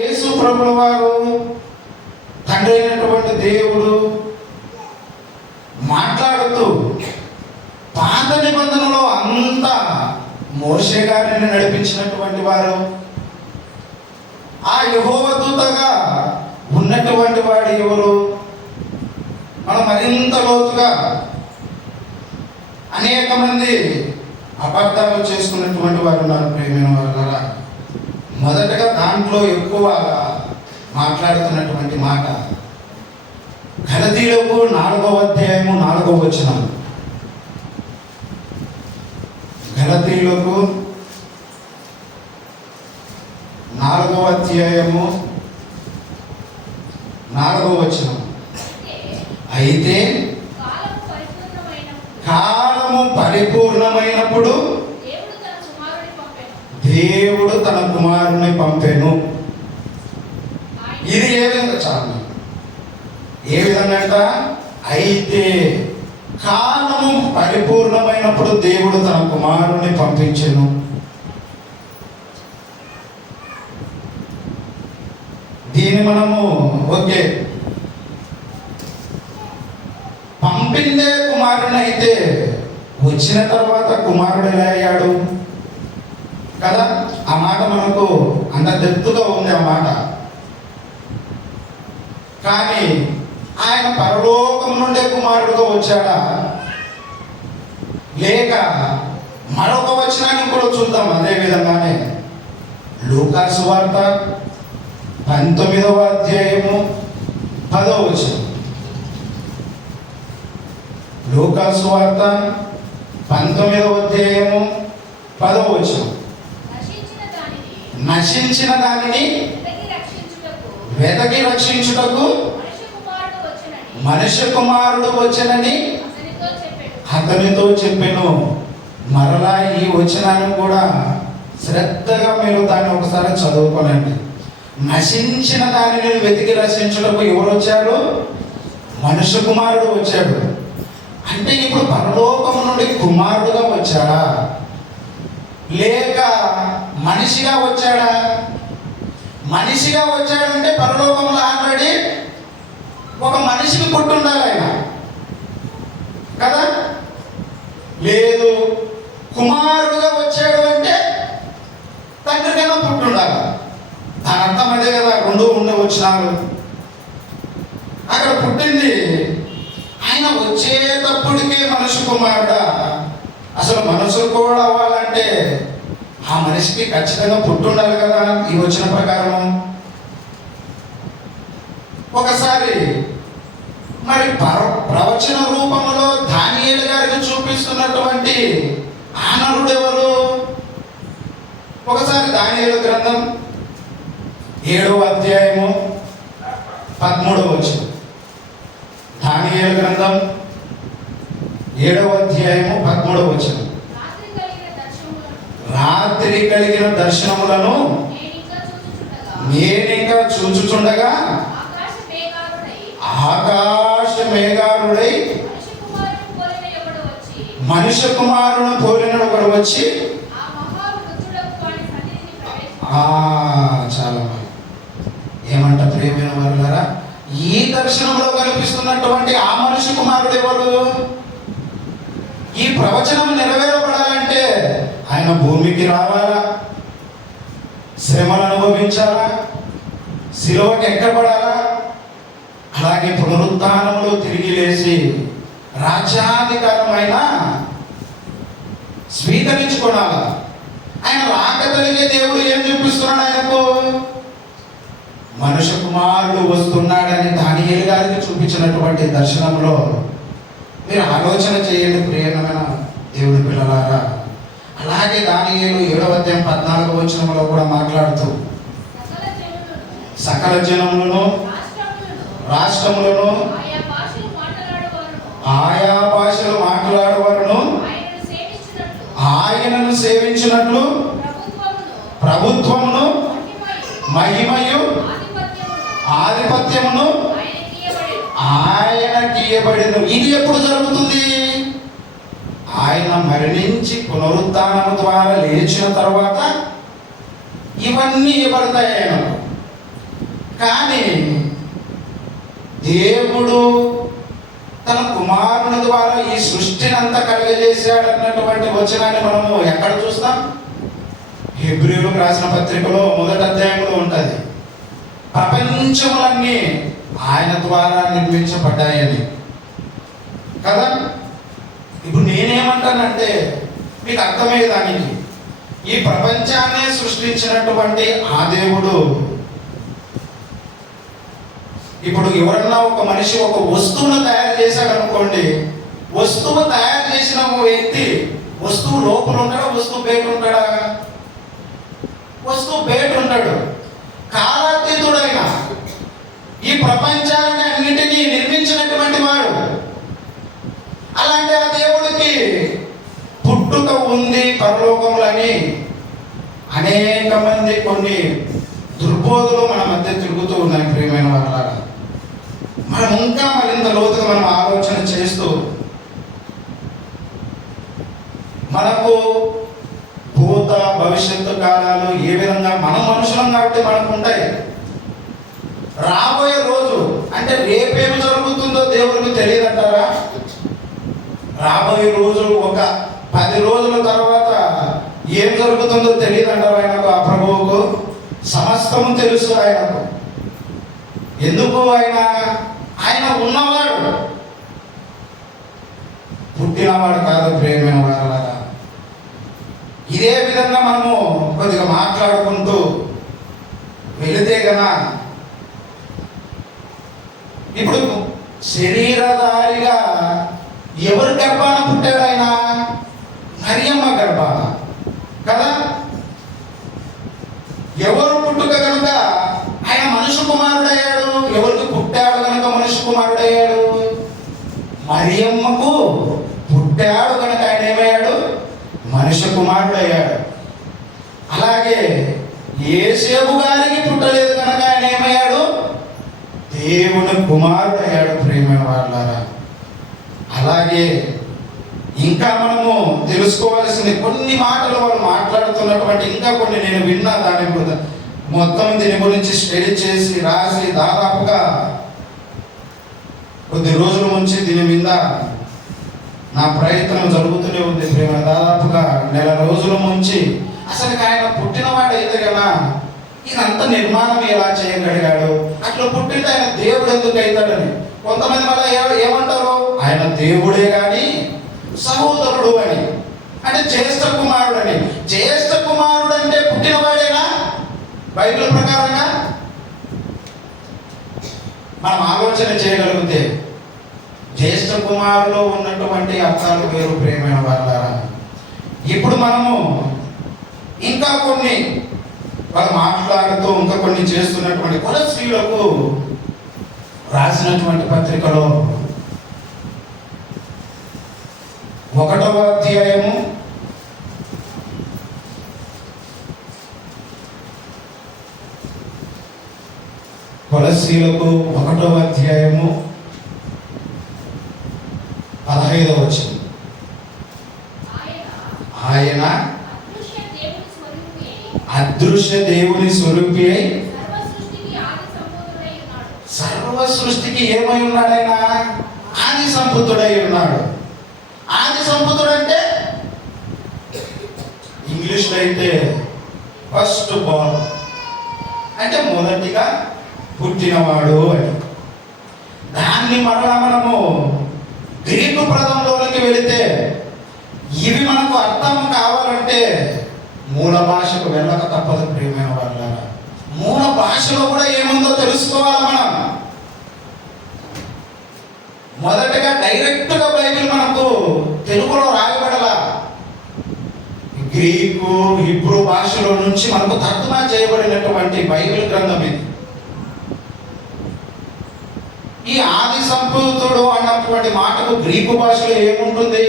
యేసు ప్రభుల వారు తండ్రి అయినటువంటి దేవుడు మాట్లాడుతూ పాత నిబంధనలో అంతా మోషే గారిని నడిపించినటువంటి వారు, ఆ యెహోవా దూతగా ఉన్నటువంటి వాడు ఎవరు? మనం మరింత లోతుగా అనేక మంది అబద్ధాలు చేసుకున్నటువంటి వారు ఉన్నారు. ప్రేమైన వారులారా, మొదటగా దాంట్లో ఎక్కువ మాట్లాడుతున్నటువంటి మాట గలతీయులకు 4వ అధ్యాయము 4వ వచనం. గలతీయులకు 4వ అధ్యాయము 4వ వచనం. అయితే కాలము పరిపూర్ణమైనప్పుడు దేవుడు తన కుమారుని పంపెను. ఇది ఏ విధంగా చాలు, ఏ విధంగా అంట? అయితే కాలము పరిపూర్ణమైనప్పుడు దేవుడు తన కుమారుని పంపించెను. దీన్ని మనము ఓకే, పంపిందే కుమారుని అయితే వచ్చిన తర్వాత కుమారుడు ఎలా అయ్యాడు కదా? ఆ మాట మనకు అంత డెప్త్గా ఉంది ఆ మాట. కానీ ఆయన పరలోకం నుండే కుమారుడుగా వచ్చాడా, లేక మరొక వచనాన్ని కూడా చూద్దాం. అదే విధంగానే లూకా సువార్త 19వ అధ్యాయము 10వ వచనం. లూకా సువార్త 19వ అధ్యాయము 10వ వచనం. నశించిన దానిని వెతకి రక్షించుటకు మనుష్య కుమారుడు వచ్చెనని అతనితో చెప్పెను. మరలా ఈ వచనాన్ని కూడా శ్రద్ధగా మీరు దాన్ని ఒకసారి చదువుకోనండి. నశించిన దానిని వెతికి రక్షించుటకు ఎవరు వచ్చాడు? మనుష్య కుమారుడు వచ్చాడు. అంటే ఇప్పుడు పరలోకం నుండి కుమారుడుగా వచ్చాడా, లేక మనిషిగా వచ్చాడా? మనిషిగా వచ్చాడంటే పరలోకంలో ఆల్రెడీ ఒక మనిషికి పుట్టుండాలి ఆయన కదా. లేదు, కుమారుడుగా వచ్చాడు అంటే తండ్రికైనా పుట్టుండాలి. దాని అర్థం అదే కదా, రెండు వచ్చినారు. అక్కడ పుట్టింది ఆయన వచ్చేటప్పటికే మనిషి కుమారుడా. అసలు మనుషులు కూడా అవ్వాలంటే ఆ మనిషికి ఖచ్చితంగా పుట్టుండాలి కదా ఈ వచ్చిన ప్రకారం. ఒకసారి మరి ప్రవచన రూపంలో దానియేలు గారికి చూపిస్తున్నటువంటి ఆనరుడు ఎవరు? ఒకసారి దానియేలు గ్రంథం 7వ అధ్యాయము 13వ వచనం. దానియేలు గ్రంథం 7వ అధ్యాయము 13వ వచనం. రాత్రి కలిగిన దర్శనములను నేనింకా చూచుచుండగా ఆకాశ మేఘారుడై మనుష్య కుమారుని పోలిన ఒకడు వచ్చి చాలా ఏమంట ప్రియమైన వారులారా, ఈ దర్శనంలో కనిపిస్తున్నటువంటి ఆ మనుష్య కుమారుడు ఎవరు? ఈ ప్రవచనం నెరవేరబడాలంటే ఆయన భూమికి రావాలా, శ్రమను అనుభవించాలా, శిలువకి ఎక్కబడాలా, అలాగే పునరుత్థానంలో తిరిగి లేచి రాజ్యాధికారమైన స్వీకరించుకోవాలా. ఆయన రాకతలిగే దేవుడు ఏం చూపిస్తున్నాడు ఆయనకు? మనుష్య కుమారుడు వస్తున్నాడని దానియేలు గారికి చూపించినటువంటి దర్శనంలో మీరు ఆలోచన చేయండి ప్రియమైన దేవుడి పిల్లలారా. అలాగే దానియేలు 7వ అధ్యాయం 14వ వచనంలో కూడా మాట్లాడుతూ సకల జనములను రాష్ట్రములను ఆయా భాషలు మాట్లాడేవారును ఆయనను సేవించినట్లు ప్రభుత్వమును మహిమయు ఆధిపత్యమును ఆయనకియబడెను. ఇది ఎప్పుడు జరుగుతుంది? ఆయన మరణించి పునరుత్థానము ద్వారా లేచిన తర్వాత ఇవన్నీ ఇవ్వబడతాయి ఆయనకు. దేవుడు తన కుమారుని ద్వారా ఈ సృష్టిని అంతా కలుగజేశాడు అన్నటువంటి వచనాన్ని మనము ఎక్కడ చూస్తాం? హెబ్రీయులకు రాసిన పత్రికలో 1వ అధ్యాయంలో ఉంటుంది. ప్రపంచములన్నీ ఆయన ద్వారా నిర్మించబడ్డాయని కదా. ఇప్పుడు నేనేమంటానంటే మీకు అర్థమయ్యేదానికి, ఈ ప్రపంచాన్ని సృష్టించినటువంటి ఆ దేవుడు ఇప్పుడు ఎవరన్నా ఒక మనిషి ఒక వస్తువును తయారు చేశాడు అనుకోండి, వస్తువు తయారు చేసిన వ్యక్తి వస్తువు లోపల ఉంటాడా, వస్తువు బయట ఉంటాడా? వస్తువు బయట ఉంటాడు. కాలాతీతుడైన ఈ ప్రపంచాన్ని అన్నింటినీ నిర్మించినటువంటి వాడు. అలాంటి ఆ దేవుడికి పుట్టుక ఉంది పరలోకములని అనేక మంది కొన్ని దుర్బోధలు మన మధ్య తిరుగుతూ ఉన్నాయి. ప్రియమైన వాళ్ళలాగా మనం ఇంకా మరింత లోతుగా మనం ఆలోచన చేస్తూ మనకు భూత భవిష్యత్తు కాలాలు ఏ విధంగా మనం మనుషులం కాబట్టి మనకు ఉంటాయి. రాబోయే రోజు అంటే రేపేమి జరుగుతుందో దేవుడికి తెలియదంటారా? రాబోయే రోజు ఒక 10 రోజుల తర్వాత ఏం జరుగుతుందో తెలియదంటారు ఆయనకు. ఆ ప్రభువుకు సమస్తము తెలుసు ఆయనకు. ఎందుకు? ఆయన ఉన్నవాడు, పుట్టినవాడు కాదు. ప్రేమైన వాళ్ళలాగా ఇదే విధంగా మనము కొద్దిగా మాట్లాడుకుంటూ వెళితే గనా, ఇప్పుడు శరీరధారిగా ఎవరు గర్భాన పుట్టాడు? ఆయన మరియమ్మ గర్భాన కదా. ఎవరు పుట్టుక కనుక ఆయన మనుషు కుమారుడయ్యాడు. ఎవరికి పుట్టాడు కనుక మనుషు కుమారుడయ్యాడు? మరియమ్మకు పుట్టాడు కనుక ఆయన ఏమయ్యాడు? మనుష్య కుమారుడయ్యాడు. అలాగే యేసేపు గారికి పుట్టలేదు కనుక ఆయన ఏమయ్యాడు? దేవుని కుమారుడయ్యాడు. ప్రేమైన వాళ్ళారా, అలాగే ఇంకా మనము తెలుసుకోవాల్సింది కొన్ని మాటలు వాళ్ళు మాట్లాడుతున్నటువంటి ఇంకా కొన్ని నేను విన్నా. దాని మొత్తం దీని గురించి స్టడీ చేసి రాసి దాదాపుగా కొద్ది రోజుల నుంచి దీని మీద నా ప్రయత్నం జరుగుతూనే ఉంది. ప్రేమ దాదాపుగా 1 నెల రోజుల నుంచి అసలు ఆయన పుట్టినవాడైతే కదా ఇదంతా నిర్మాణం ఎలా చేయగలిగాడు? అట్లా పుట్టింటే ఆయన దేవుడు ఎందుకు అవుతాడని కొంతమంది మళ్ళీ ఏమంటారు? ఆయన దేవుడే కానీ సహోదరుడు అని, అంటే జ్యేష్ఠ కుమారుడు అని. జ్యేష్ఠ కుమారుడు అంటే పుట్టినవాడేనా బైబిల్ ప్రకారంగా? మనం ఆలోచన చేయగలిగితే జ్యేష్ఠ కుమారులో ఉన్నటువంటి అర్థాలు వేరు. ప్రేమైన వాళ్ళారా, ఇప్పుడు మనము ఇంకా కొన్ని వాళ్ళు మాట్లాడుతూ ఇంకా కొన్ని చేస్తున్నటువంటి కొలస్సీలకు రాసినటువంటి పత్రికలో 1వ అధ్యాయము 1వ అధ్యాయము 15వ వచనం. ఆయన అదృశ్య దేవుని స్వరూపి అయి సర్వ సృష్టికి ఏమై ఉన్నాడు? ఆయన ఆది సంపుతుడై ఉన్నాడు. ఆది సంపుతుడు అంటే ఇంగ్లీష్లో అయితే ఫస్ట్ బార్న్ అంటే మొదటిగా పుట్టినవాడు అని. దాన్ని మరలా మనము గ్రీకు పదంలోకి వెళితే ఇవి మనకు అర్థం కావాలంటే మూల భాషకు వెళ్ళక తప్పదు. ప్రియమైన వాళ్ళ మూల భాషలో కూడా ఏముందో తెలుసుకోవాలి మనం. మొదటగా డైరెక్ట్గా బైబిల్ మనకు తెలుగులో రాయబడలా, గ్రీకు హిబ్రూ భాషలో నుంచి మనకు తర్జుమా చేయబడినటువంటి బైబిల్ గ్రంథం ఇది. ఈ ఆది సంపుతుడు అన్నటువంటి మాటకు గ్రీకు భాషలో ఏముంటుంది?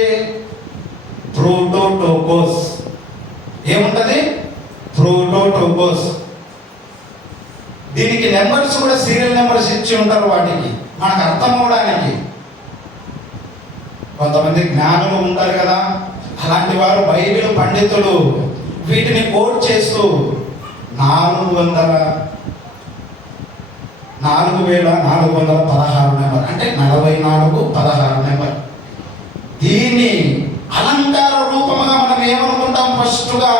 ప్రోటోటోకోస్. ఏముంటది? ప్రోటోటోకోస్. దీనికి నెంబర్స్ కూడా సీరియల్ నెంబర్స్ ఇచ్చి ఉంటారు వాటికి మనకు అర్థం అవడానికి. కొంతమంది జ్ఞానులు ఉంటారు కదా, అలాంటి వారు బైబిల్ పండితులు వీటిని కోట్ చేస్తూ 4416 నెంబర్, అంటే 44:16 నెంబర్. దీన్ని అలంకార రూపముగా మనం ఏమనుకుంటాం? ఫస్ట్గా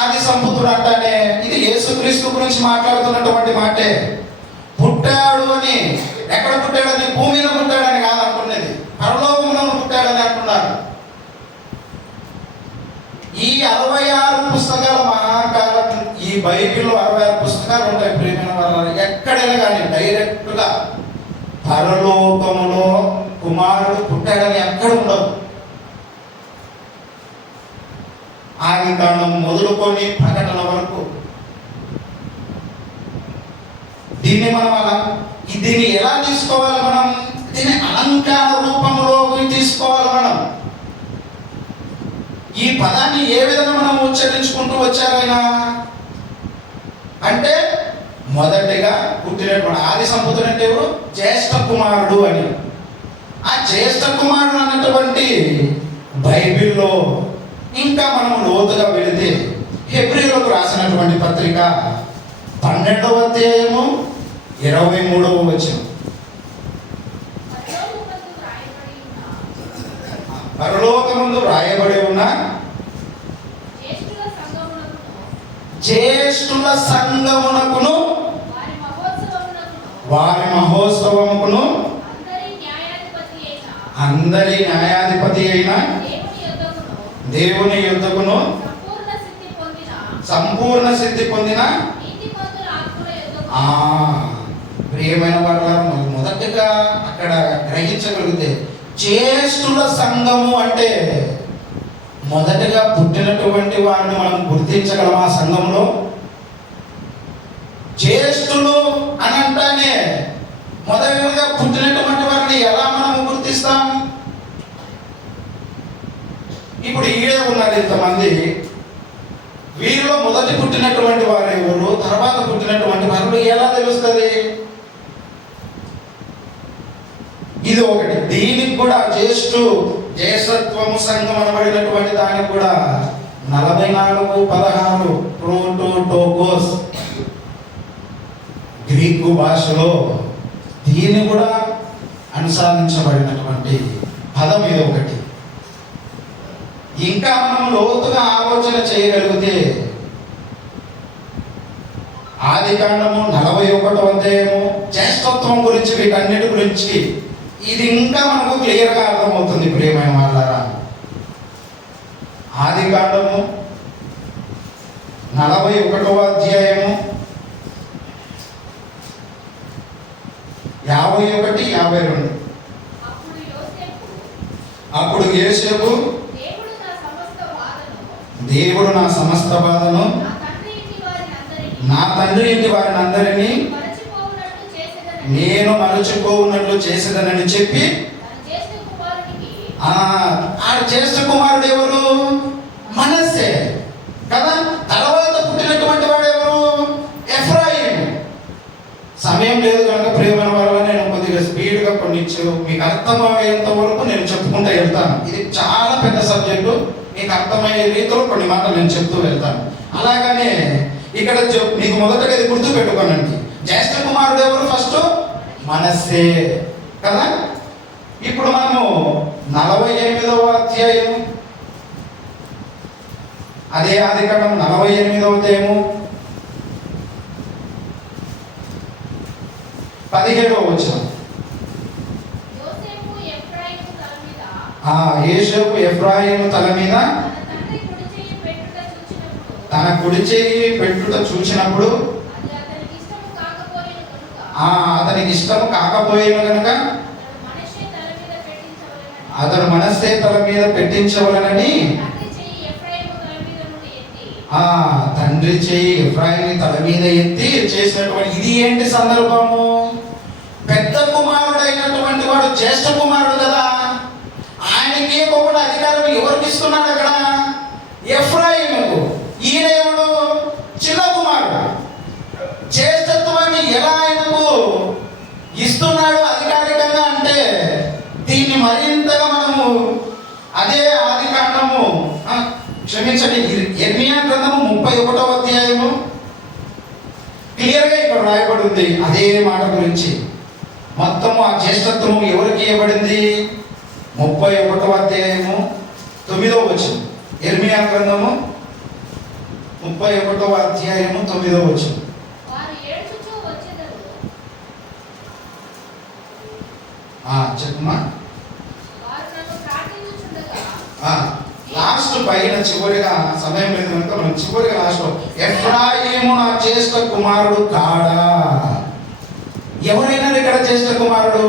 ఆది సంపుతుడు అంటానే ఇది యేసుక్రీస్తు గురించి మాట్లాడుతున్నటువంటి మాటే. పుట్టాడు అని, ఎక్కడ పుట్టాడని? భూమి మీద పుట్టాడని కాదు అనుకునేది, పరలోకంలో పుట్టాడని అంటున్నారు. ఈ 66 పుస్తకాల మహాకాలం, ఈ బైబిల్లో 66 పుస్తకాలు ఉంటాయి ప్రియమైన వాళ్ళ. ఎక్కడైనా కానీ డైరెక్ట్గా పరలోకములో కుమారుడు పుట్టాడని ఎక్కడ ఉండదు. ఆది కాండం మొదలుకొని ప్రకటన వరకు దీన్ని ఎలా తీసుకోవాలి మనం? దీన్ని అలంకార రూపంలోకి తీసుకోవాలి మనం. ఈ పదాన్ని ఏ విధంగా మనం ఉచ్చరించుకుంటూ వచ్చారైనా అంటే మొదటిగా పుట్టినటువంటి ఆది సంపుతుడు అంటే ఎవరు? జ్యేష్ఠ కుమారుడు అని. ఆ జ్యేష్ఠ కుమారుడు అన్నటువంటి బైబిల్లో ఇంకా మనం లోతుగా వెళితే హెబ్రీయులకు రాసినటువంటి పత్రిక 12వ అధ్యాయము 23వ వచనం. పరలోకమందు రాయబడి ఉన్న జ్యేష్ఠుల సంఘమునకును వారి మహోత్సవముకును అందరి న్యాయాధిపతి అయిన దేవుని యుద్ధకును సంపూర్ణ సిద్ధి పొందిన ప్రియమైన వారు మొదటగా అక్కడ గ్రహించగలిగితే జ్యేష్ఠుల సంఘము అంటే మొదటగా పుట్టినటువంటి వారిని మనం గుర్తించగలం. ఆ సంఘంలో జ్యేష్ఠులు అని అంటానే మొదటగా పుట్టినటువంటి వారిని ఎలా మనం గుర్తిస్తాం? ఇప్పుడు ఈడే ఉన్నారు ఇంతమంది, వీరిలో మొదటి పుట్టినటువంటి వారు ఎవరు, తర్వాత పుట్టినటువంటి వారు ఎలా తెలుస్తుంది? ఇది ఒకటి. దీనికి కూడా జ్యేష్ఠత్వము సంఘం అనబడినటువంటి దానికి కూడా 44:16 ప్రోటోటోకోస్ గ్రీకు భాషలో దీన్ని కూడా అనుసారించబడినటువంటి పదం ఇది ఒకటి. ఇంకా మనం లోతుగా ఆలోచన చేయగలిగితే ఆది కాండము 41వ అధ్యాయము జ్యేష్ఠత్వం గురించి, వీటన్నిటి గురించి ఇది ఇంకా మనకు క్లియర్గా అర్థమవుతుంది ప్రియమైన వాళ్ళారా. ఆది కాండము 41వ అధ్యాయము 51, 52. అప్పుడు యోసేపు దేవుడు నా సమస్త బాధను నా తండ్రి ఇంటి వారిని అందరినీ నేను మరచిపోవునట్లు చేసేదనని చెప్పి, ఆ జ్యేష్ఠ కుమారుడు ఎవరు? మనస్సే కదా. తర్వాత పుట్టినటువంటి వాడు ఎవరు? ఎఫ్రాయిము. సమయం లేదు కనుక ప్రియమైన వారు నేను కొద్దిగా స్పీడ్గా కొన్ని మీకు అర్థమయ్యేంత వరకు నేను చెప్పుకుంటూ వెళ్తాను. ఇది చాలా పెద్ద సబ్జెక్టు, మీకు అర్థమయ్యే రీతిలో కొన్ని మాటలు నేను చెప్తూ వెళ్తాను. అలాగనే ఇక్కడ మీకు మొదటగా ఇది గుర్తు పెట్టుకోనండి. జ్యేష్ఠ కుమారుడు ఎవరు? ఫస్ట్ మనస్సే కదా. ఇప్పుడు మనము 48వ అధ్యాయం, అదే ఆది కాండం 48వ అధ్యాయము 17వ వచనం. యోసేపు ఎఫ్రాయిము తల మీద తన కుడి చేయి పెట్టుట చూచినప్పుడు అతనికి ఇష్టము కాకపోయేను కనుక అతను మనస్సే తల మీద పెట్టించవలనని తండ్రి చేయి ఎఫ్రాయిము తల మీద ఎత్తి చేసినటువంటి. ఇది ఏంటి సందర్భము? పెద్ద కుమారుడు అయినటువంటి వాడు జ్యేష్ఠ కుమారుడు కదా, ఆయనకి కూడా అధికారం ఎవరికి ఇస్తున్నాడు? అక్కడ ఎఫ్రాయిముకు. ఈయన ఎవడు? చిన్న కుమారుడు. జ్యేష్ఠత్వాన్ని ఎలా ఆయనకు ఇస్తున్నాడు అధికారికంగా అంటే దీన్ని మరింతగా మనము అదే ఆది కాండము క్షమించండి యెర్మీయా గ్రంథము 31వ అధ్యాయము క్లియర్గా ఇక్కడ రాయబడి ఉంది అదే మాట గురించి. మొత్తము ఆ జ్యేష్ఠత్వం ఎవరికి ఇవ్వబడింది? 31వ అధ్యాయము 9వ వచనం. యిర్మీయా గ్రంథము 31వ అధ్యాయము 9వ వచనం. చెప్పమ్మా. లాస్ట్ పైన చివరిగా సమయం లేదు కనుక మనం చివరిగా లాస్ట్ ఎఫ్రాయిము నా జ్యేష్ఠ కుమారుడు కాడా. ఎవరైనా ఇక్కడ జ్యేష్ఠ కుమారుడు?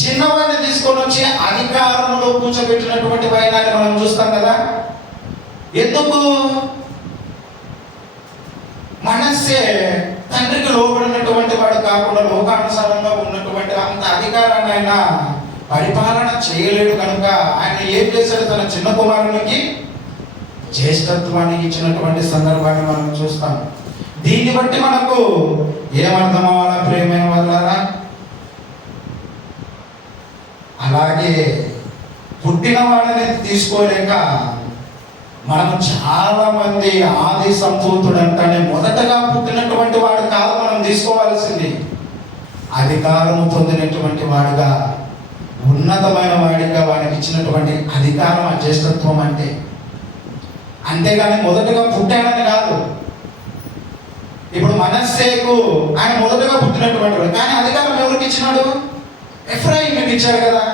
చిన్నవాడిని తీసుకొని వచ్చి అధికారంలో కూర్చోబెట్టినటువంటి వైనాన్ని మనం చూస్తాం కదా. ఎందుకు? మనస్సే తండ్రికి లోబడినటువంటి వాడు కాకుండా లోకానుసారంగా ఉన్నటువంటి అంత అధికారాన్ని ఆయన పరిపాలన చేయలేడు కనుక ఆయన ఏం చేశాడు? తన చిన్న కుమారునికి జ్యేష్ఠత్వాన్ని ఇచ్చినటువంటి సందర్భాన్ని మనం చూస్తాం. దీన్ని బట్టి మనకు ఏమర్థం అవ్వాలా ప్రియమైన వాళ్ళారా? అలాగే పుట్టిన వాడిని తీసుకోలేక మనం చాలా మంది ఆది సంభూతుడు అంటానే మొదటగా పుట్టినటువంటి వాడు కాదు మనం తీసుకోవాల్సింది, అధికారము పొందినటువంటి వాడుగా, ఉన్నతమైన వాడిగా వాడికి ఇచ్చినటువంటి అధికారం ఆ జ్యేష్ఠత్వం అంటే. అంతేగాని మొదటగా పుట్టాడని కాదు. ఇప్పుడు మనస్సేకు ఆయన మొదటగా పుట్టినటువంటి వాడు, కానీ అధికారం ఎవరికి ఇచ్చినాడు? ఎఫ్రాయిముకి ఇచ్చాడు కదా.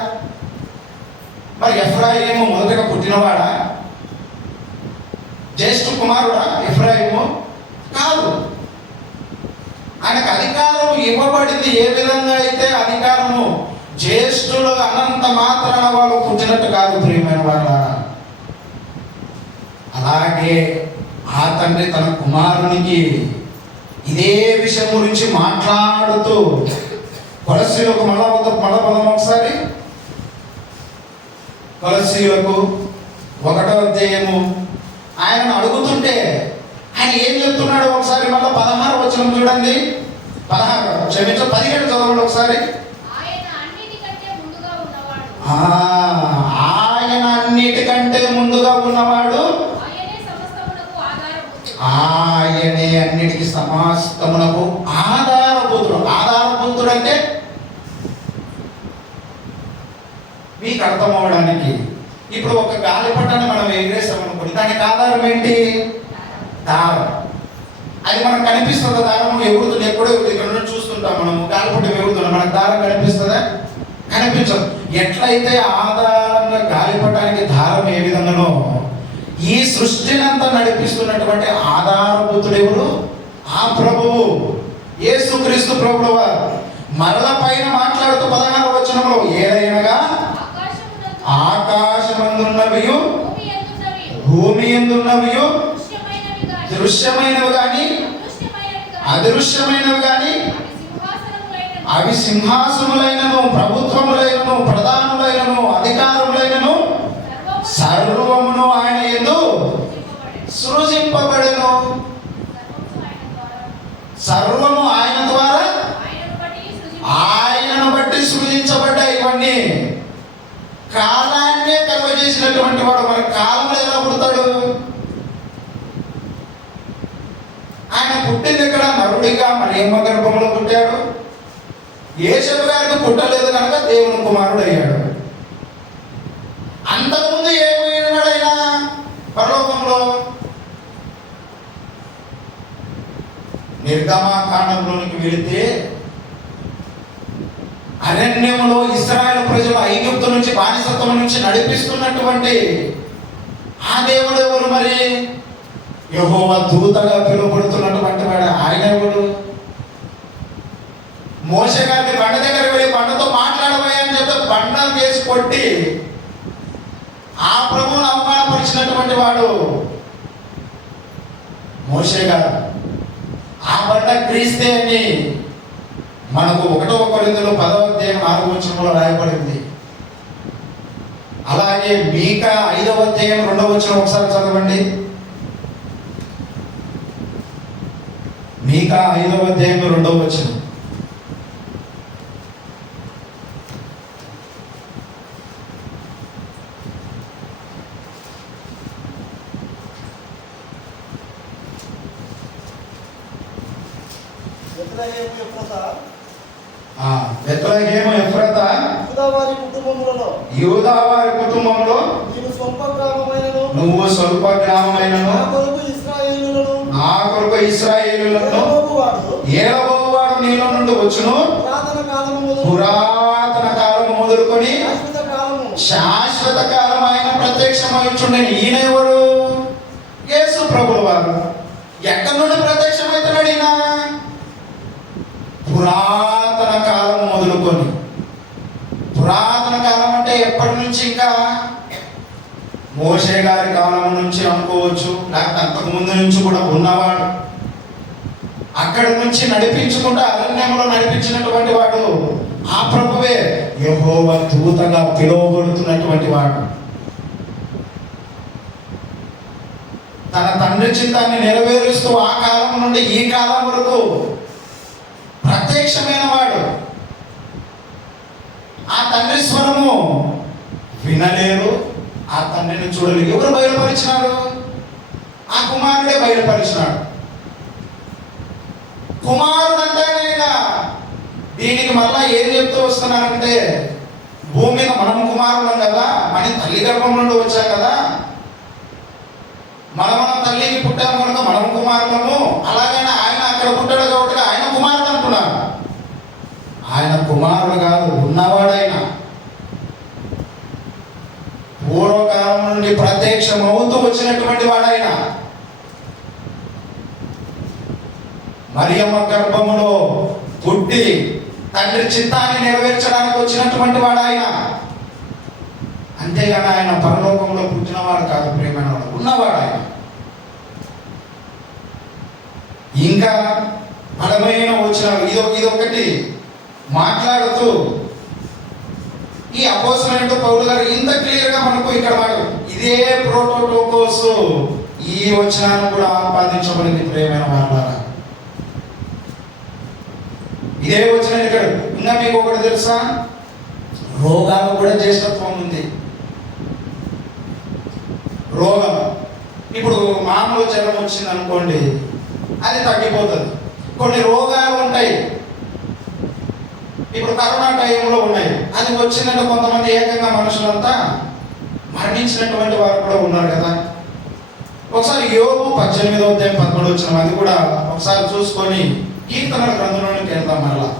మరి ఎఫ్రాయిము మొదటగా పుట్టినవాడా? జ్యేష్ఠ కుమారుడా ఎఫ్రాయిము? కాదు. ఆయనకు అధికారం ఇవ్వబడింది. ఏ విధంగా అయితే అధికారము జ్యేష్ఠులు అనంత మాత్రాన వాళ్ళు పుట్టినట్టు కాదు ప్రియమైన వాళ్ళ. అలాగే ఆ తండ్రి తన కుమారునికి ఇదే విషయం గురించి మాట్లాడుతూ కొలస్సీలకు మళ్ళా పదం ఒకసారి. కొలస్సీలకు 1వ అధ్యాయము ఆయనను అడుగుతుంటే ఆయన ఏం చెప్తున్నాడు ఒకసారి మళ్ళీ 16వ వచనం చూడండి. 17 చదవండి ఒకసారి. ఆయన అన్నిటికంటే ముందుగా ఉన్నవాడు, ఆయనే అన్నిటికి సమస్తమునకు ఆధారభూతుడు. ఆధారభూతుడు అంటే మీకు అర్థం అవడానికి, ఇప్పుడు ఒక గాలిపటాన్ని మనం ఎగిరేస్తాం అనుకోండి, దానికి ఆధారం ఏంటి? దారం. అది మనకు కనిపిస్తుందా? దారం ఎగురుతుంది. ఎప్పుడో ఇక్కడ నుండి చూస్తుంటాం మనము, గాలిపటం ఎగురుతున్నాం, మనకు దారం కనిపిస్తుందా? కనిపించదు. ఎట్లయితే ఆధారంగా గాలిపటానికి దారం ఏ విధంగానో ఈ సృష్టినంతా నడిపిస్తున్నటువంటి ఆధారభూతుడు ఎవరు? ఆ ప్రభువు యేసుక్రీస్తు ప్రభువు వారు. మరల పైన మాట్లాడుతూ 16వ వచనంలో ఏదైనగా ఆకాశమందున్నవియు భూమి యందున్నవియు దృశ్యమైనవి గాని అదృశ్యమైనవి గాని అవి సింహాసనములైనను ప్రభుత్వములైనను ప్రధానులైనను అధికారములైనను సర్వమును ఆయన యందు సృజింపబడెను. సర్వము ఆయన ద్వారా ఆయనను బట్టి సృజించబడ్డాయి. ఇవన్నీ కాలాన్నే కలుగజేసినటువంటి వాడు మన కాలంలో ఎలా పుడతాడు? ఆయన పుట్టింది ఇక్కడ నరుడిగా మరియమ్మ గర్భంలో పుట్టాడు. యేసయ్య గారికి పుట్టలేదు కనుక దేవుని కుమారుడు అయ్యాడు. అంతకుముందు ఏమైనాడైనా పరలోకంలో? నిర్గమకాండంలోనికి వెళితే అరణ్యంలో ఇశ్రాయేలు ప్రజలు ఐగుప్తు నుంచి బానిసత్వం నుంచి నడిపిస్తున్నటువంటి ఆ దేవుడు ఎవరు? మరి యెహోవా దూతగా పిలువబడుతున్నటువంటి వాడు ఆయన ఎవడు? మోషే గారికి బండ దగ్గరికి వెళ్ళి బండతో మాట్లాడబోయా అని చెప్తే బండను చేసి కొట్టి ఆ ప్రభువును అవమానపరిచినటువంటి వాడు మోషే గారు. ఆ బండ క్రీస్తే అని మనకు 1వ కొరింథీయులు 10వ అధ్యాయం 4వ వచనంలో రాయబడింది. అలాగే మీకా 5వ అధ్యాయం 2వ వచనం ఒకసారి చదవండి. మీకా 5వ అధ్యాయం 2వ వచనం. బెత్లెహేము ఎఫ్రాతా యూదా వారి కుటుంబంలో నువ్వు స్వల్ప గ్రామమైనను నా కొరకు ఇశ్రాయేలులను ఏలబోవాడు నీలో నుండి వచ్చును. పురాతన కాలము మొదలుకొని శాశ్వత కాలం ఆయన ప్రత్యక్షమవుచుండెను. ఈయన ఎవరు? యేసు ప్రభువు వారు. ఎక్కడి నుండి ప్రత్యక్షమవుతున్నాడు ఈయన? పురాతన కాలం మొదలుకొని. పురాతన కాలం అంటే ఎప్పటి నుంచి? ఇంకా మోషే గారి కాలం నుంచి అనుకోవచ్చు, లేకపోతే అంతకు ముందు నుంచి కూడా ఉన్నవాడు. అక్కడి నుంచి నడిపించుకుంటూ అరణ్యంలో నడిపించినటువంటి వాడు ఆ ప్రభువే. యెహోవా దూతగా పిలువబడుతున్నటువంటి వాడు. తన తండ్రి చిత్తాన్ని నెరవేరుస్తూ ఆ కాలం నుండి ఈ కాలం వరకు ప్రత్యక్షమైన వాడు. ఆ తండ్రి స్వరము వినలేరు, ఆ తండ్రిని చూడలేరు. ఎవరు బయలుపరిచినాడు? ఆ కుమారుడే బయలుపరిచినాడు. కుమారుడు అంటాడైనా దీనికి మళ్ళా ఏం చెప్తూ వస్తున్నారంటే, భూమి మీద మనం కుమారులం కదా, మన తల్లి గర్భం నుండి వచ్చాం కదా, మన తల్లికి పుట్టాము కనుక మనం కుమారులము. అలాగైనా ఆయన అక్కడ పుట్టాడు కాబట్టి ఆయన కుమారుడు అంటున్నారు. ఆయన కుమారుడు కాదు, ఉన్నవాడైనా పూర్వకాలం నుండి ప్రత్యక్షమవుతూ వచ్చినటువంటి వాడైనా, మరియమ్మ గర్భములో పుట్టి తండ్రి చిత్తాన్ని నెరవేర్చడానికి వచ్చినటువంటి వాడు ఆయన. అంతేగాని ఆయన పరలోకంలో పుట్టినవాడు కాదు, ప్రియమైన వాడు, ఉన్నవాడు ఆయన. ఇంకా బలమైన వచనాలు ఇదొకటి మాట్లాడుతూ ఈ అపోస్తలుడైన పౌలు గారు ఇంత క్లియర్గా మనకు ఇక్కడ ఇదే ప్రోటోటోకోస్ ఈ వచనాన్ని కూడా ఆపాదించబడింది. ప్రియమైన వాళ్ళారా, ఇదే వచనం ఇక్కడ. ఇంకా మీకు ఒకటి తెలుసా? రోగాలు కూడా జ్యేష్ఠత్వం ఉంది. రోగం ఇప్పుడు మామూలు జ్వరం వచ్చింది అనుకోండి, అది తగ్గిపోతుంది. కొన్ని రోగాలు ఉంటాయి, ఇప్పుడు కరోనా టైంలో ఉన్నాయి. అది వచ్చిందంటే కొంతమంది ఏకంగా మనుషులంతా మరణించినటువంటి వారు కూడా ఉన్నారు కదా. ఒకసారి యోబు 18వ అధ్యాయం 13వ వచనం, అది కూడా ఒకసారి చూసుకొని కీర్తనల గ్రంథంలోకి వెళ్దాం. మరలా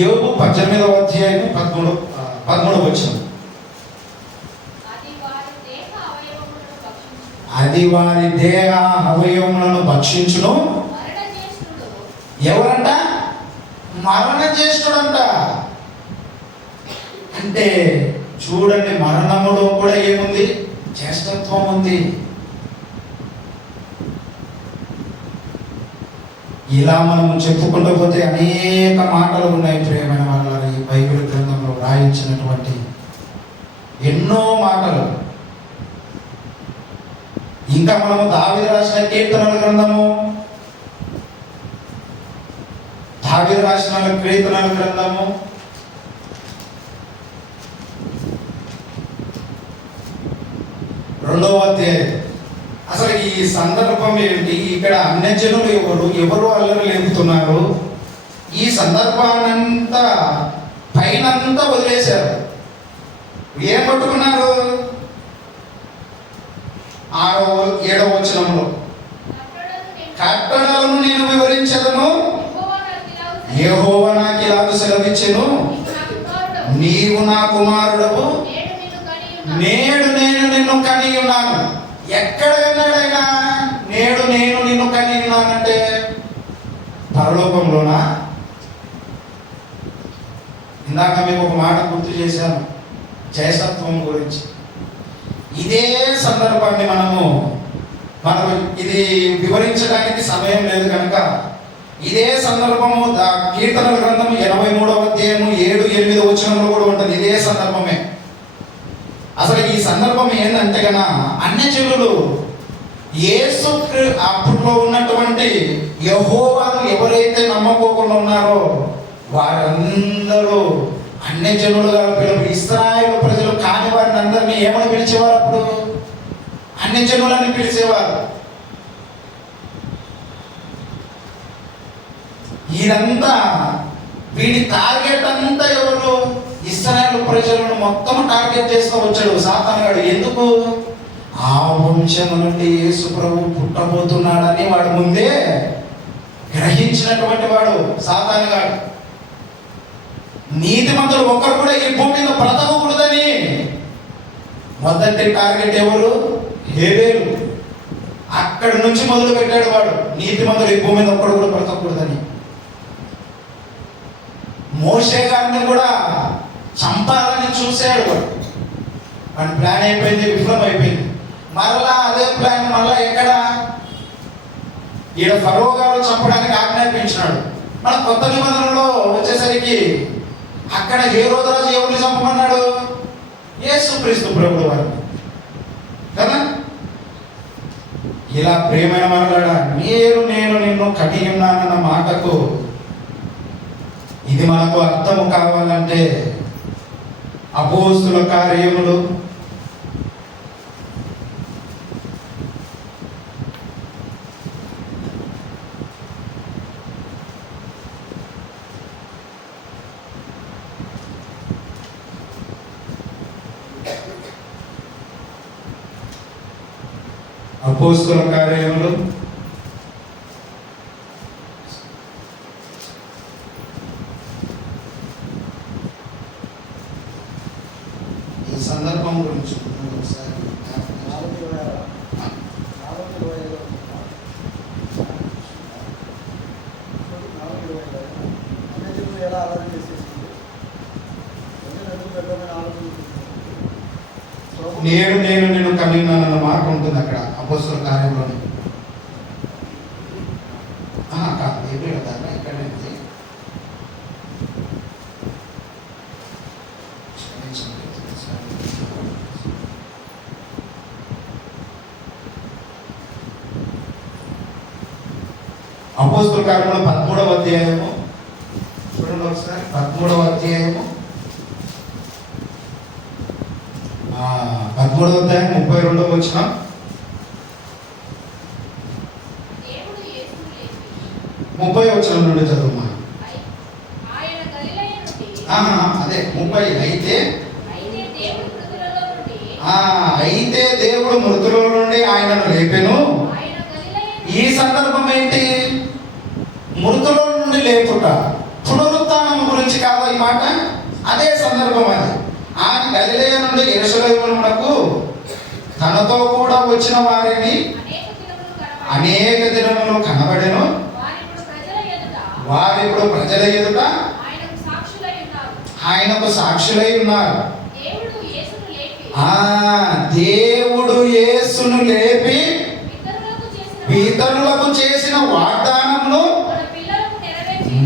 యోబు 18వ అధ్యాయం 13వ వచనం. అది వారి దేహ అవయవములను భక్షించును. ఎవరంట? మరణ జ్యేష్ఠుడంట. అంటే చూడండి, మరణములో కూడా ఏముంది? జ్యేష్ఠత్వం ఉంది. ఇలా మనం చెప్పుకుంటూ పోతే అనేక మాటలు ఉన్నాయి ప్రియమైన వాళ్ళ. ఈ బైబిల్ గ్రంథంలో రాయించినటువంటి ఎన్నో మాటలు. ఇంకా మనము దావీదు రాసిన కీర్తనల గ్రంథము, దావీదు రాసిన కీర్తనల గ్రంథము 2వ అధ్యాయం. అసలు ఈ సందర్భం ఏంటి? ఇక్కడ అన్యజనులు ఎవరు అల్లరి లేపుతున్నారు? ఈ సందర్భాన్నంతా పైనంతా వదిలేశారు. ఏం పట్టుకున్నారు? 7వ వచనంలో కట్టడలను నేను వివరించదను, యెహోవా నాకు ఇలాగ సెలవిచ్చెను, నీవు నా కుమారుడవు, నేడు నేను నిన్ను కని ఉన్నాను. ఎక్కడ విన్నాడైనా నేడు నేను నిన్ను కని ఉన్నానంటే? పరలోకంలోనా? ఇందాక మీకు ఒక మాట గుర్తు చేశాను జ్యేష్ఠత్వం గురించి. ఇదే సందర్భాన్ని మనము ఇది వివరించడానికి సమయం లేదు కనుక ఇదే సందర్భము కీర్తనల గ్రంథము 83వ అధ్యాయము 7, 8 వచనంలో కూడా ఉంటుంది. ఇదే సందర్భమే. అసలు ఈ సందర్భం ఏంటంటే కన్నా అన్యజనులు యేసు అప్పట్లో ఉన్నటువంటి యెహోవాను ఎవరైతే నమ్మకోకుండా ఉన్నారో వారందరూ అన్యజనులుగా పిలుపు. ఇశ్రాయేలు ప్రజలు కాని వారిని అందరినీ ఏమని పిలిచేవారు? అప్పుడు అన్యజనులని పిలిచేవారు. ఇదంతా వీడి టార్గెట్ అంతా ఎవరు? ఇశ్రాయేలు ప్రజలను మొత్తం టార్గెట్ చేస్తూ వచ్చాడు సాతానుగాడు. ఎందుకు? ఆ వంశం నుండి యేసు ప్రభు పుట్టబోతున్నాడని వాడు ముందే గ్రహించినటువంటి వాడు సాతానుగాడు. నీతిమంతులు ఒక్కరు కూడా ఈ భూమి మీద బ్రతకకూడదని మొదటి టార్గెట్ ఎవరు? హేబేలు. అక్కడి నుంచి మొదలు పెట్టాడు వాడు, నీతిమంతులు ఈ భూమి మీద ఒక్కడు కూడా బ్రతకకూడదని. మోషే గారిని కూడా చంపాలని చూశాడు వాడు. వాడి ప్లాన్ అయిపోయింది, విఫలం అయిపోయింది. మరలా అదే ప్లాన్ మళ్ళా ఎక్కడ? ఈడ ఫరో గారు చంపడానికి ఆజ్ఞాపించినాడు. మన కొత్త నిబంధనలో వచ్చేసరికి అక్కడ హేరోదు రాజు ఎవరిని చంపమన్నాడు? యేసుక్రీస్తు ప్రభువు వారిని కదా. ఇలా ప్రియమైన మాట్లాడా, నేను నిన్ను కటి ఉన్నానన్న మాటకు ఇది మనకు అర్థము కావాలంటే అపోస్తుల కార్యములు ఈ సందర్భం గురించి ఒకసారి నేను నిన్ను కనిన్నానన్న మాట ఉంటుంది అక్కడ అపోస్తలుల కార్యంలోని. ఇక్కడ అపోస్తలుల కార్యంలో 13వ అధ్యాయము చూడండి ఒకసారి. 13వ అధ్యాయము 13వ అధ్యాయం 32వ వచనం. ముప్పై వచనం నుండి చదువుమా. అదే 30. అయితే దేవుడు మృతుల నుండి ఆయనను లేపెను. ఈ సందర్భం ఏంటి? మృతుల నుండి లేపుట, పునరుత్థానం గురించి కాదు ఈ మాట. అదే సందర్భం అది. ఆయన గలిలయ నుండి యెరూషలేమునకు తనతో కూడా వచ్చిన వారిని అనేక దినములు కనబడెను. వారిప్పుడు ప్రజల ఎదుట ఆయనకు సాక్షులై ఉన్నారు. దేవుడు యేసును లేపి పితరులకు చేసిన వాగ్దానమును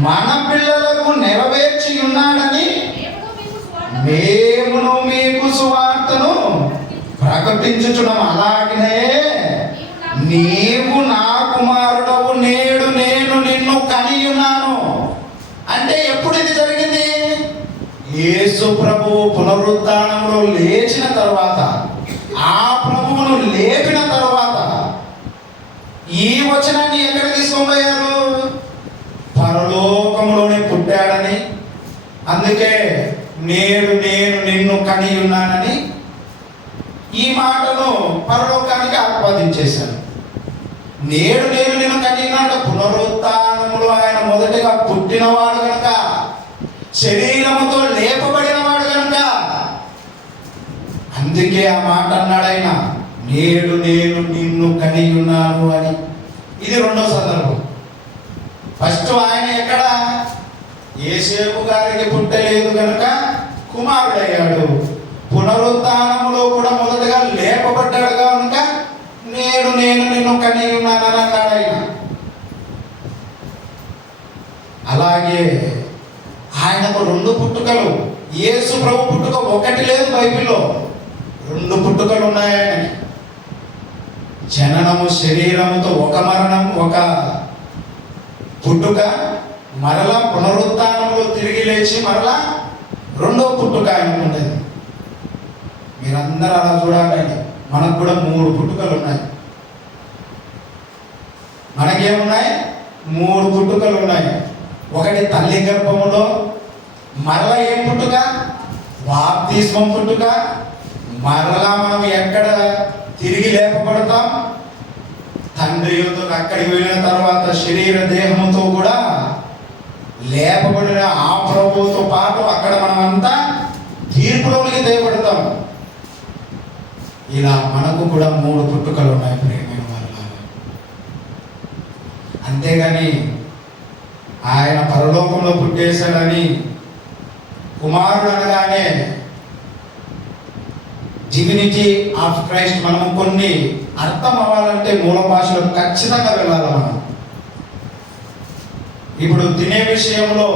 మన పిల్లలకు నెరవేర్చి ఉన్నాడని మేమును మీకు సువార్తను ప్రకటించుచున్నాం. అలాగనే నీవు నా కుమారుడవు, నేడు నేను నిన్ను కనియున్నాను. అంటే ఎప్పుడు ఇది జరిగింది? యేసు ప్రభువు పునరుత్థానంలో లేచిన తర్వాత, ఆ ప్రభువును లేపిన తర్వాత ఈ వచనాన్ని ఎక్కడ తీసుకుపోయారు? పరలోకములోనే పుట్టాడని, అందుకే నేడు నేను నిన్ను కని ఉన్నానని ఈ మాటను పరలోకానికి ఆపాదించేశాను. నేడు నేను నిన్ను కని ఉన్నాడు. పునరుత్థానములో ఆయన మొదటిగా పుట్టినవాడు కనుక, శరీరముతో లేపబడినవాడు కనుక, అందుకే ఆ మాట అన్నాడు ఆయన, నేడు నేను నిన్ను కని ఉన్నాను అని. ఇది రెండో సందర్భం. ఫస్ట్ ఆయన ఎక్కడ? యేసేపు గారికి పుట్టలేదు కనుక కుమారుడయ్యాడు. పునరుత్థానములో కూడా మొదటగా లేపబడ్డాడు కనుక నేడు నేను నిన్ను కని ఉన్నానని అన్నాడు ఆయన. అలాగే ఆయనకు 2 పుట్టుకలు. యేసు ప్రభు పుట్టుక ఒకటి లేదు బైబిల్లో, 2 పుట్టుకలు ఉన్నాయి ఆయనకి. జననము శరీరముతో ఒక మరణం, ఒక పుట్టుక, మరలా పునరుత్థానంలో తిరిగి లేచి మరలా 2వ పుట్టుక ఆయనకు ఉండేది. మీరందరూ అలా చూడాలండి. మనకు కూడా 3 పుట్టుకలు ఉన్నాయి. మనకేమున్నాయి? 3 పుట్టుకలు ఉన్నాయి. ఒకటి తల్లి గర్భములో, మరలా ఏం పుట్టుక? బాప్తిస్మం పుట్టుక. మరలా మనం ఎక్కడ తిరిగి లేపబడతాం? తండ్రి యొద్దకు అక్కడికి వెళ్ళిన తర్వాత శరీర దేహముతో కూడా లేపబడిన ఆ ప్రభువుతో పాటు అక్కడ మనం అంతా తీర్పులోనికి తేబడతాం. ఇలా మనకు కూడా 3 పుట్టుకలు ఉన్నాయి ప్రేమైన వాళ్ళ. అంతేగాని ఆయన పరలోకంలో పుట్టేశాడని, కుమారుడు అనగానే డివినిటీ ఆఫ్ క్రైస్ట్ మనం కొన్ని అర్థం అవ్వాలంటే మూల భాషలో ఖచ్చితంగా వెళ్ళాలి మనం. ఇప్పుడు తినే విషయంలో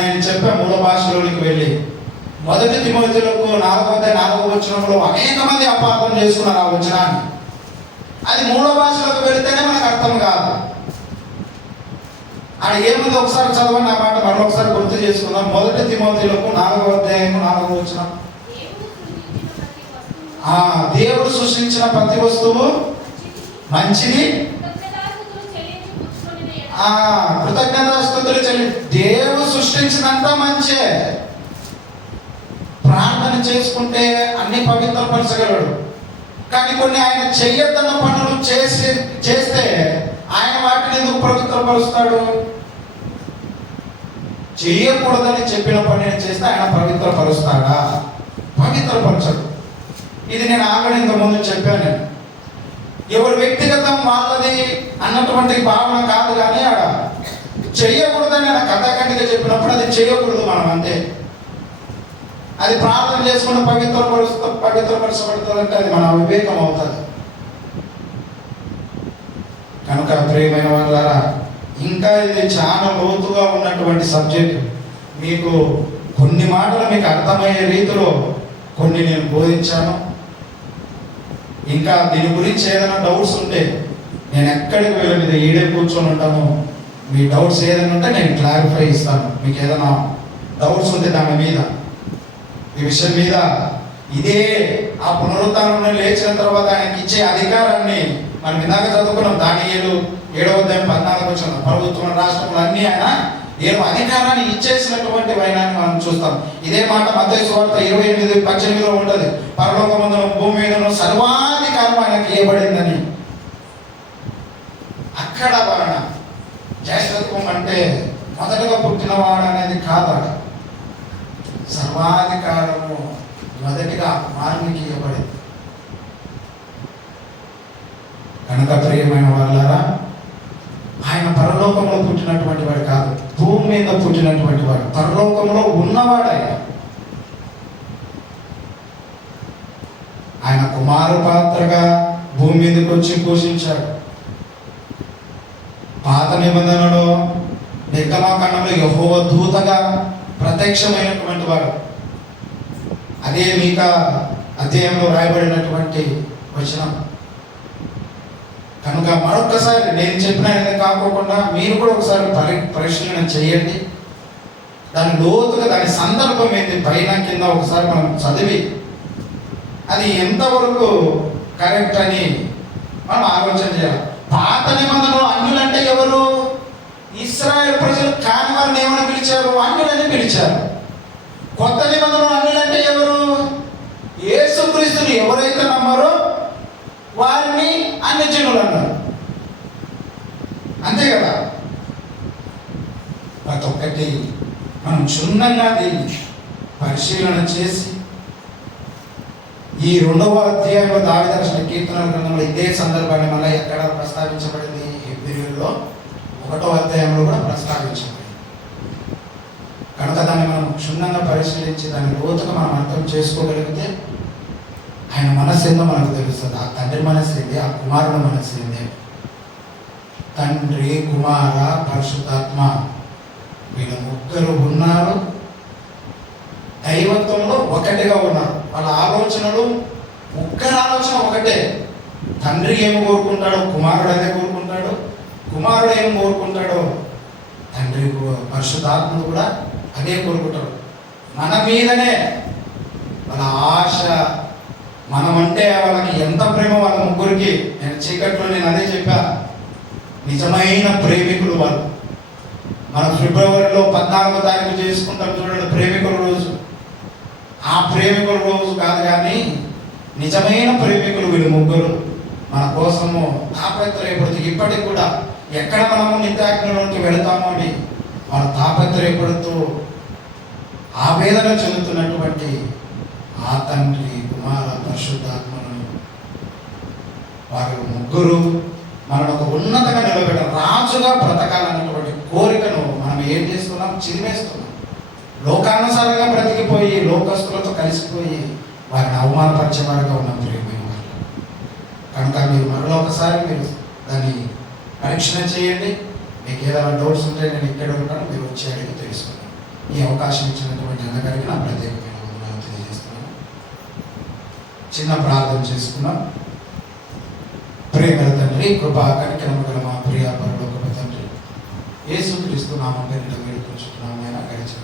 నేను చెప్పే మూల భాషలోనికి వెళ్ళి 1 తిమోతిలకు 4:4 వచనంలో అనేక మంది అపార్థం చేసుకున్నారు ఆ వచనాన్ని. అది మూల భాషలోకి వెళితేనే మనకు అర్థం కాదు. అది ఏముంది ఒకసారి చదవండి ఆ మాట, మరొకసారి గుర్తు చేసుకుందాం. 1 తిమోతిలకు 4:4 వచనం. దేవుడు సృష్టించిన ప్రతి వస్తువు మంచిది, కృతజ్ఞతాస్తుతులు చెల్లి. దేవుడు సృష్టించినంత మంచే. ప్రార్థన చేసుకుంటే అన్ని పవిత్రపరచగలడు. కానీ కొన్ని ఆయన చెయ్యొద్దన్న పనులు చేస్తే ఆయన వాటిని ఎందుకు పవిత్రపరుస్తాడు? చెయ్యకూడదని చెప్పిన పనిని చేస్తే ఆయన పవిత్రపరుస్తాడా? పవిత్రపరచడు. ఇది నేను ఆల్రెడీ ఇంతకుముందు చెప్పాను. ఎవరి వ్యక్తిగతం వాళ్ళది అన్నటువంటి భావన కాదు. కానీ ఆడ చెయ్యకూడదని ఆయన కథాఖండిగా చెప్పినప్పుడు అది చెయ్యకూడదు మనం, అంతే. అది ప్రార్థన చేసుకుంటే పవిత్రపరచబడుతుందంటే అది మన వివేకం అవుతుంది. కనుక ప్రియమైన వాళ్ళారా, ఇంకా ఇది చాలా లోతుగా ఉన్నటువంటి సబ్జెక్ట్. మీకు కొన్ని మాటలు మీకు అర్థమయ్యే రీతిలో కొన్ని నేను బోధించాను. ఇంకా దీని గురించి ఏదైనా డౌట్స్ ఉంటే నేను ఎక్కడికి వెళ్ళలేదు, ఈడే కూర్చొని ఉంటాను. మీ డౌట్స్ ఏదైనా ఉంటే నేను క్లారిఫై ఇస్తాను. మీకు ఏదైనా డౌట్స్ ఉంటే దాని మీద, ఈ విషయం మీద, ఇదే ఆ పునరుత్థానంలో లేచిన తర్వాత ఆయనకి ఇచ్చే అధికారాన్ని మనం ఇందాక చదువుకున్నాం. దానియేలు 7:14 వచనం. ప్రభుత్వం, రాష్ట్రములు అన్నీ ఆయన అధికారాన్ని ఇచ్చేసినటువంటి వైనాన్ని మనం చూస్తాం. ఇదే మాట మత్తయి సువార్త 28:18 ఉంటుంది. పరలోకమందును భూమి మీదను సర్వాధికారం ఆయనకి ఇవ్వబడిందని. అక్కడ వలన జ్యేష్ఠత్వం అంటే మొదటగా పుట్టినవాడు అనేది కాదు. సర్వాధికారము మొదటిగా కుమారునికి ఇవ్వబడింది. కనుక ప్రియమైన వాళ్ళారా, ఆయన పరలోకంలో పుట్టినటువంటి వాడు కాదు, భూమి మీద పుట్టినటువంటి వాడు. పరలోకంలో ఉన్నవాడు ఆయన కుమారు పాత్రగా భూమి మీదకి వచ్చి పోషించాడు. పాత నిబంధనలో నిర్గమాకాండంలో యెహోవా దూతగా ప్రత్యక్షమైనటువంటి వాడు. అదే మీకా అధ్యాయంలో రాయబడినటువంటి వచనం. కనుక మరొకసారి నేను చెప్పిన కాకోకుండా మీరు కూడా ఒకసారి పరిశీలన చేయండి. దాని లోతుగా దాని సందర్భం ఏంటి పైన కింద ఒకసారి మనం చదివి అది ఎంతవరకు కరెక్ట్ అని మనం ఆలోచన చేయాలి. పాత నిబంధనలు అన్యులంటే ఎవరు? ఇశ్రాయేలు ప్రజలు కాని వారిని ఏమని పిలిచారు? అన్యులని పిలిచారు. కొత్త నిబంధనలు అన్యులంటే ఎవరు? యేసుక్రీస్తుని ఎవరైతే నమ్మారో వారిని అన్యజనులు అన్నారు. అంతే కదా. ప్రతి ఒక్కటి మనం క్షుణ్ణంగా దీన్ని పరిశీలన చేసి ఈ 2వ అధ్యాయంలో దావీదు రాసిన కీర్తనల గ్రంథంలో ఇదే సందర్భాన్ని మళ్ళీ ఎక్కడ ప్రస్తావించబడింది? హెబ్రీయుల్లో 1వ అధ్యాయంలో కూడా ప్రస్తావించబడింది. కనుక దాన్ని మనం క్షుణ్ణంగా పరిశీలించి దాని లోతుగా మనం అర్థం చేసుకోగలిగితే ఆయన మనస్సు ఏందో మనకు తెలుస్తుంది. ఆ తండ్రి మనస్సు ఏంది, ఆ కుమారుడు మనస్సు ఏంది. తండ్రి, కుమార, పరిశుద్ధాత్మ వీళ్ళ ముగ్గురు ఉన్నారు. దైవత్వంలో ఒకటిగా ఉన్నారు. వాళ్ళ ఆలోచనలు ముగ్గురు ఆలోచన ఒకటే. తండ్రి ఏమి కోరుకుంటాడో కుమారుడు అదే కోరుకుంటాడు. కుమారుడు ఏమి కోరుకుంటాడో తండ్రి, పరిశుద్ధాత్మడు కూడా అదే కోరుకుంటాడు. మన మీదనే వాళ్ళ ఆశ. మనమంటే వాళ్ళకి ఎంత ప్రేమ వాళ్ళ ముగ్గురికి. నేను చీకట్లో నేను అదే చెప్పా, నిజమైన ప్రేమికులు వాళ్ళు. మన ఫిబ్రవరిలో 14వ తారీఖు చేసుకుంటాం చూడండి ప్రేమికుల రోజు. ఆ ప్రేమికుల రోజు కాదు కానీ నిజమైన ప్రేమికులు వీళ్ళు ముగ్గురు మన కోసము తాపత్రయపడుతూ ఇప్పటికి కూడా ఎక్కడ మనము నిత్యాగ్నిలోకి వెళతామో అని వాళ్ళు తాపత్రయపడుతూ ఆవేదన చెందుతున్నటువంటి ఆ తండ్రి కుమార పరిశుద్ధాత్మను వారు ముగ్గురు మనను ఒక ఉన్నతంగా నిలబెట్ట రాజుగా బ్రతకాలన్నటువంటి కోరికను మనం ఏం చేస్తున్నాం? చిరిమేస్తున్నాం. లోకానుసారంగా బ్రతికిపోయి లోకస్తులతో కలిసిపోయి వారిని అవమానపరిచేవారుగా ఉన్నాం ప్రియమైన వాళ్ళు. కనుక మీరు మరలో ఒకసారి మీరు దాన్ని పరీక్షణ చేయండి. మీకు ఏదైనా డౌట్స్ ఉంటే నేను ఇక్కడ ఉంటాను, మీరు వచ్చి అడిగి తెలుసుకున్నాను. ఈ అవకాశం ఇచ్చినటువంటి అన్నగారికి నా ప్రత్యేకమైన వందనాలు తెలియజేస్తున్నాను. చిన్న ప్రార్థన చేసుకున్నాం. ప్రేమల తండ్రి, కృపా కనికరము గల మా ప్రియ పరలోకపు తండ్రి, యేసుక్రీస్తు నామమున వేడుకొంచుతున్నాము. ఆయన గడిచిన